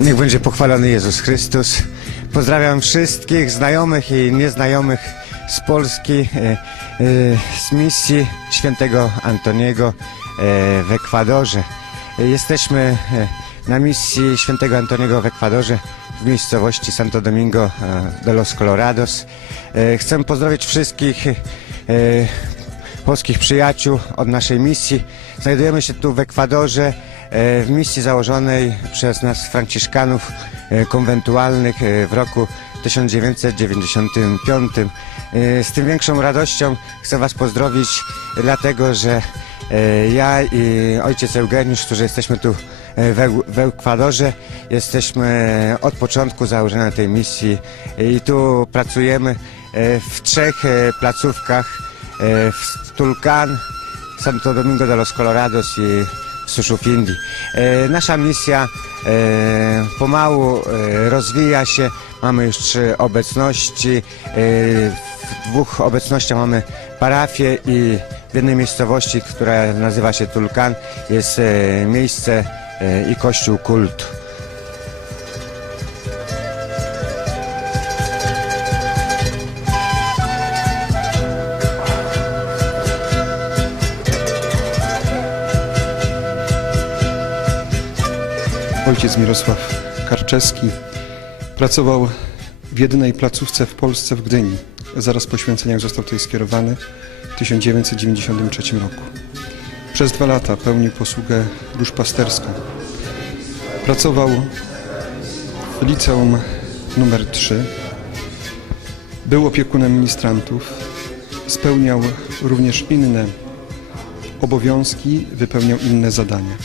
Niech będzie pochwalony Jezus Chrystus. Pozdrawiam wszystkich znajomych i nieznajomych z Polski, e, e, z misji świętego Antoniego e, w Ekwadorze. Jesteśmy na misji świętego Antoniego w Ekwadorze w miejscowości Santo Domingo de los Colorados. Chcę pozdrowić wszystkich polskich przyjaciół od naszej misji. Znajdujemy się tu w Ekwadorze, w misji założonej przez nas Franciszkanów e, konwentualnych e, w roku 1995. E, Z tym większą radością chcę Was pozdrowić, dlatego że e, ja i ojciec Eugeniusz, którzy jesteśmy tu e, w, Ekwadorze, jesteśmy od początku założenia tej misji i tu pracujemy e, w trzech e, placówkach e, w Tulcan, Santo Domingo de los Colorados i w Suszufindi. E, Nasza misja e, pomału e, rozwija się. Mamy już trzy obecności. W dwóch obecnościach mamy parafię i w jednej miejscowości, która nazywa się Tulcan, jest miejsce i kościół kultu. Ojciec Mirosław Karczewski pracował w jedynej placówce w Polsce w Gdyni. Zaraz po święceniach został tutaj skierowany w 1993 roku. Przez dwa lata pełnił posługę duszpasterską. Pracował w liceum numer 3. Był opiekunem ministrantów. Spełniał również inne obowiązki, wypełniał inne zadania.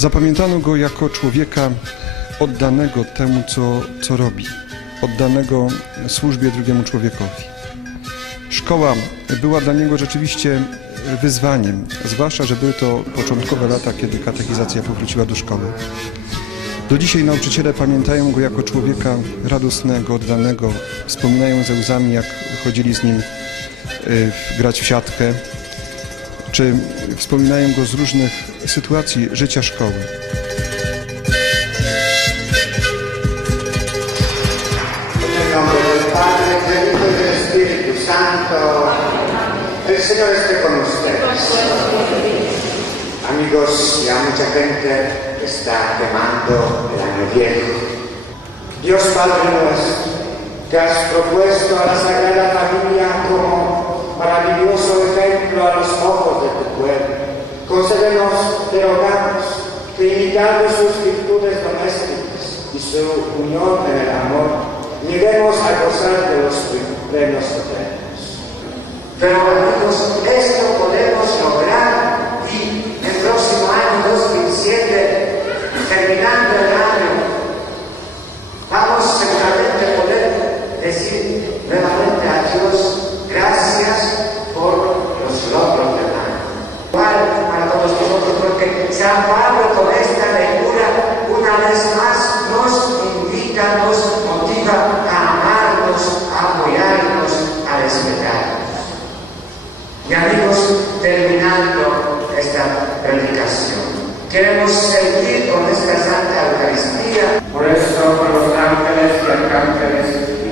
Zapamiętano go jako człowieka oddanego temu, co, co robi, oddanego służbie drugiemu człowiekowi. Szkoła była dla niego rzeczywiście wyzwaniem, zwłaszcza, że były to początkowe lata, kiedy katechizacja powróciła do szkoły. Do dzisiaj nauczyciele pamiętają go jako człowieka radosnego, oddanego, wspominają ze łzami, jak chodzili z nim y, grać w siatkę, czy wspominają go z różnych sytuacji życia szkoły. El Señor esté. Amigos, mucha gente está quemando el año viejo. Dios Padre nuestro, que has propuesto a la Sagrada Familia como maravilloso ejemplo a los ojos de tu pueblo, concédenos, te rogamos, que imitando sus virtudes domésticas y su unión en el amor, lleguemos a gozar de los plenos eternos. Pero amigos, esto podemos lograr y el próximo año 2007, terminando el año,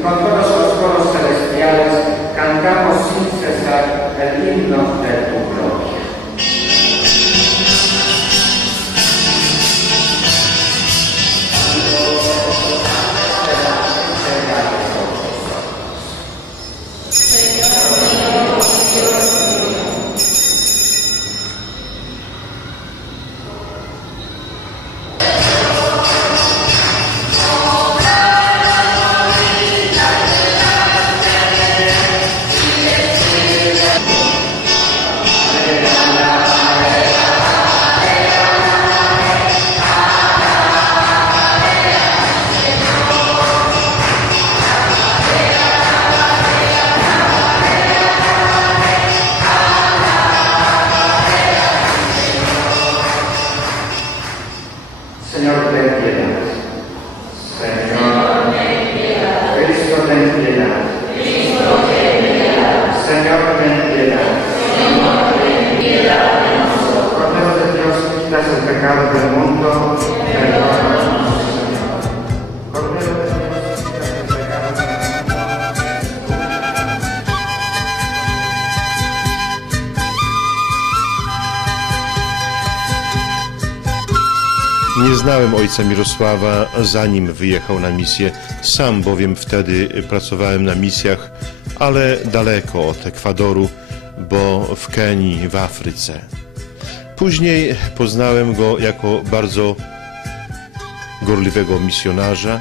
Mas Poznałem ojca Mirosława zanim wyjechał na misję, sam bowiem wtedy pracowałem na misjach, ale daleko od Ekwadoru, bo w Kenii, w Afryce. Później poznałem go jako bardzo gorliwego misjonarza,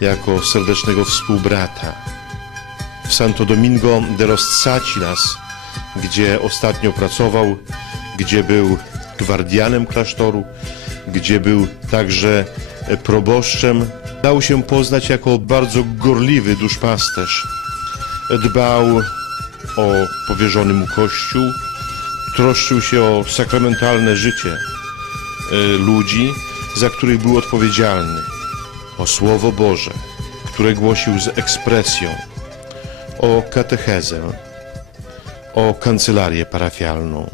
jako serdecznego współbrata. W Santo Domingo de los Sachinas, gdzie ostatnio pracował, gdzie był gwardianem klasztoru, gdzie był także proboszczem, dał się poznać jako bardzo gorliwy duszpasterz. Dbał o powierzony mu Kościół, troszczył się o sakramentalne życie e, ludzi, za których był odpowiedzialny, o Słowo Boże, które głosił z ekspresją, o katechezę, o kancelarię parafialną.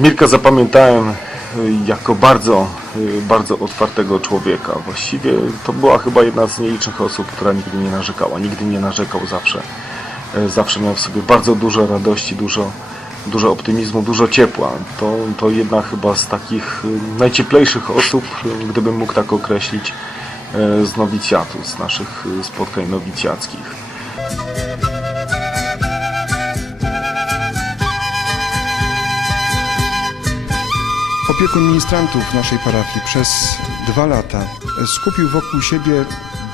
Mirka zapamiętałem y, jako bardzo, y, bardzo otwartego człowieka. Właściwie to była chyba jedna z nielicznych osób, która nigdy nie narzekała. Nigdy nie narzekał zawsze. Y, Zawsze miał w sobie bardzo dużo radości, dużo, dużo optymizmu, dużo ciepła. To, to jedna chyba z takich najcieplejszych osób, gdybym mógł tak określić, z nowicjatu, z naszych spotkań nowicjackich. Opiekun ministrantów naszej parafii przez dwa lata skupił wokół siebie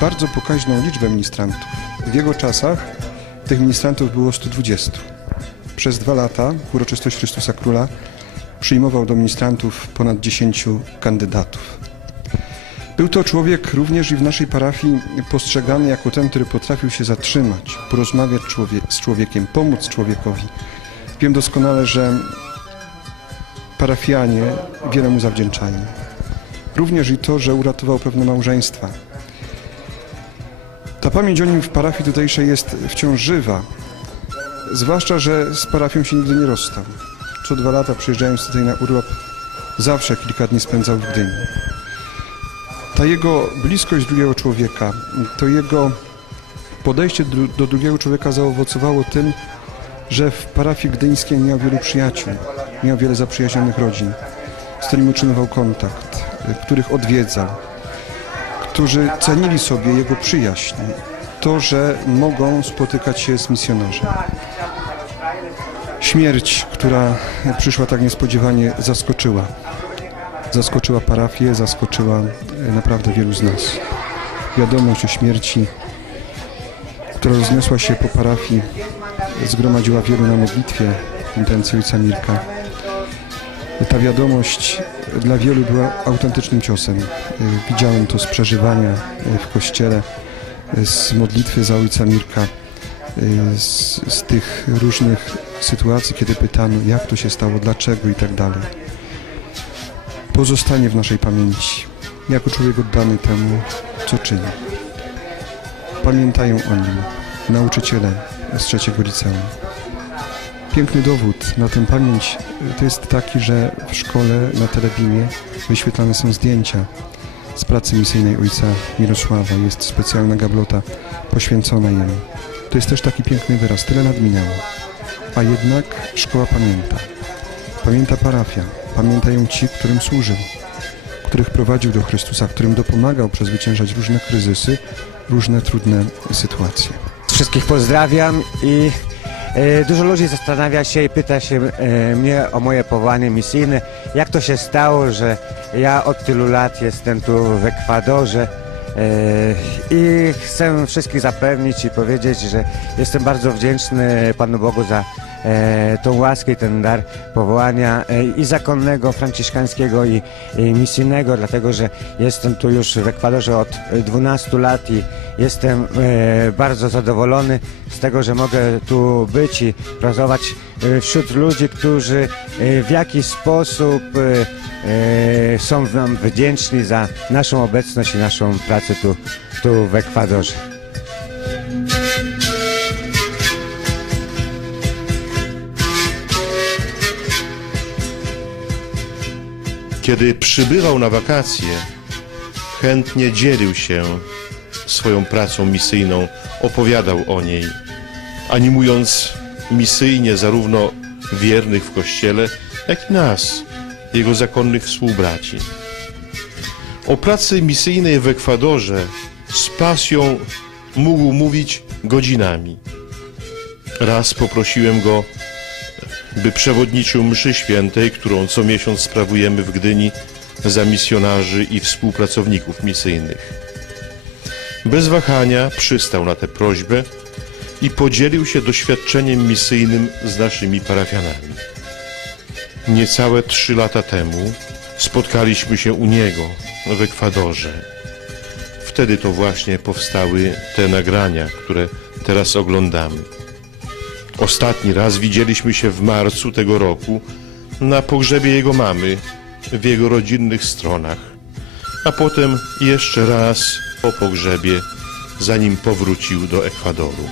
bardzo pokaźną liczbę ministrantów. W jego czasach tych ministrantów było 120. Przez dwa lata uroczystość Chrystusa Króla przyjmował do ministrantów ponad 10 kandydatów. Był to człowiek również i w naszej parafii postrzegany jako ten, który potrafił się zatrzymać, porozmawiać człowie- z człowiekiem, pomóc człowiekowi. Wiem doskonale, że parafianie wiele mu zawdzięczają. Również i to, że uratował pewne małżeństwa. Ta pamięć o nim w parafii tutejszej jest wciąż żywa, zwłaszcza, że z parafią się nigdy nie rozstał. Co dwa lata przyjeżdżając tutaj na urlop, zawsze kilka dni spędzał w Gdyni. Ta jego bliskość drugiego człowieka, to jego podejście dru- do drugiego człowieka zaowocowało tym, że w parafii gdyńskiej miał wielu przyjaciół, miał wiele zaprzyjaźnionych rodzin, z którymi utrzymywał kontakt, y, których odwiedzał, którzy cenili sobie jego przyjaźń, to, że mogą spotykać się z misjonarzem. Śmierć, która przyszła tak niespodziewanie, zaskoczyła. Zaskoczyła parafię, zaskoczyła y, naprawdę wielu z nas. Wiadomość o śmierci, która rozniosła się po parafii, zgromadziła wielu na modlitwie w intencji ojca Mirka. Ta wiadomość dla wielu była autentycznym ciosem. Y, Widziałem to z przeżywania y, w kościele, y, z modlitwy za ojca Mirka, z, z tych różnych sytuacji, kiedy pytano, jak to się stało, dlaczego i tak dalej. pozostanie w naszej pamięci jako człowiek oddany temu, co czyni. Pamiętają o nim nauczyciele z trzeciego liceum. Piękny dowód na tę pamięć y, to jest taki, że w szkole na telebimie wyświetlane są zdjęcia z pracy misyjnej ojca Mirosława. Jest specjalna gablota poświęcona jemu. To jest też taki piękny wyraz. Tyle lat minęło, a jednak szkoła pamięta. Pamięta parafia, pamiętają ci, którym służył, których prowadził do Chrystusa, którym dopomagał przezwyciężać różne kryzysy, różne trudne sytuacje. Wszystkich pozdrawiam i dużo ludzi zastanawia się i pyta się e, mnie o moje powołanie misyjne. Jak to się stało, że ja od tylu lat jestem tu w Ekwadorze e, i chcę wszystkich zapewnić i powiedzieć, że jestem bardzo wdzięczny Panu Bogu za e, tą łaskę i ten dar powołania e, i zakonnego, franciszkańskiego i, i misyjnego, dlatego że jestem tu już w Ekwadorze od e, 12 lat i jestem e, bardzo zadowolony z tego, że mogę tu być i pracować e, wśród ludzi, którzy e, w jakiś sposób e, e, są nam wdzięczni za naszą obecność i naszą pracę tu, tu w Ekwadorze. Kiedy przybywał na wakacje, chętnie dzielił się swoją pracą misyjną, opowiadał o niej, animując misyjnie zarówno wiernych w kościele, jak i nas, jego zakonnych współbraci. O pracy misyjnej w Ekwadorze z pasją mógł mówić godzinami. Raz poprosiłem go, by przewodniczył mszy świętej, którą co miesiąc sprawujemy w Gdyni za misjonarzy i współpracowników misyjnych. Bez wahania przystał na tę prośbę i podzielił się doświadczeniem misyjnym z naszymi parafianami. Niecałe trzy lata temu spotkaliśmy się u niego w Ekwadorze. Wtedy to właśnie powstały te nagrania, które teraz oglądamy. Ostatni raz widzieliśmy się w marcu tego roku na pogrzebie jego mamy w jego rodzinnych stronach, a potem jeszcze raz po pogrzebie, zanim powrócił do Ekwadoru.